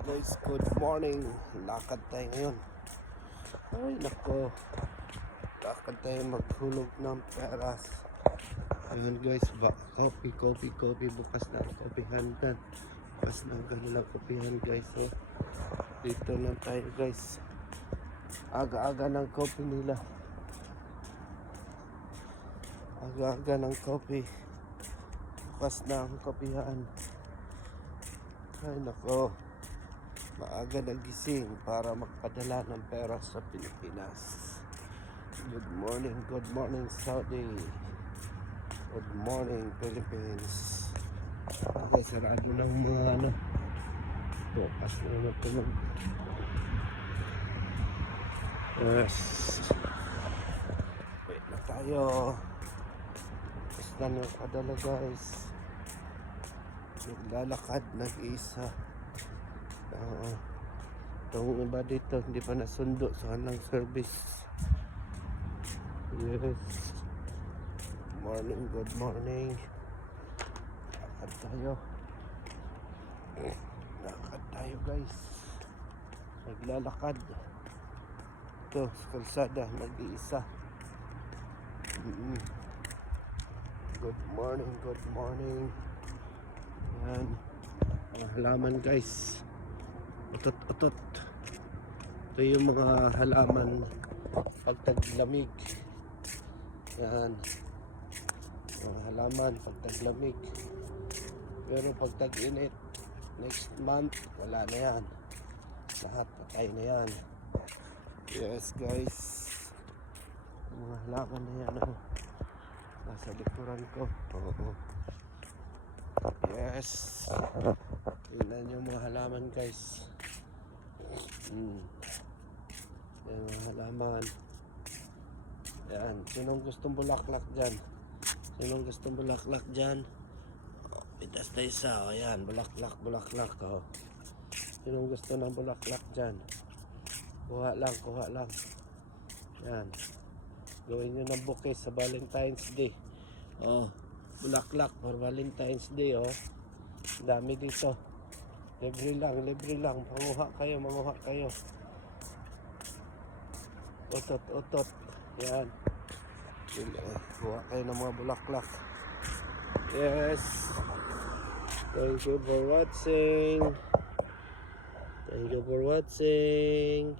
Guys, good morning. Lakad tayo ngayon. Ay nako, lakad tayo maghulog ng peras. Ayun guys, coffee. Bukas na ang kopihan dyan. Bukas na ang kanilang kopihan guys. So, dito na tayo guys. Aga-aga ng coffee nila. Aga-aga ng coffee. Bukas na ang kopihan. Ay nako, maaga nagising para magpadala ng pera sa Pilipinas. Good morning Saudi. Good morning Philippines. Okay, sarado ng mga bukas na naman ito yes, wait na tayo. Basta na yung padala guys. Naglalakad, nag-iisa. Itong iba dito hindi pa nasundo sa kanang service. Yes, good morning. Lakad tayo guys. Naglalakad ito sa kalsada, nag-iisa. Good morning. Yan, mga halaman guys, utot. Ito yung mga halaman pag taglamig. Yan, mga halaman pag taglamig. Pero pag tag-init, next month wala na yan, lahat patay na yan. Yes guys, mga halaman na yan nasa likuran ko. Yes, tingnan nyo mga halaman guys. Yan mga halaman. Yan, sinong gustong bulaklak dyan? Pitas na isa. Yan, bulaklak. Sinong gusto ng bulaklak dyan? Kuha lang. Yan, gawin nyo ng bouquet sa Valentine's Day. Bulaklak for Valentine's Day. Dami dito. Libre lang. Manguha kayo. Otot. Yan. Kuha kayo ng mga bulaklak. Yes. Thank you for watching.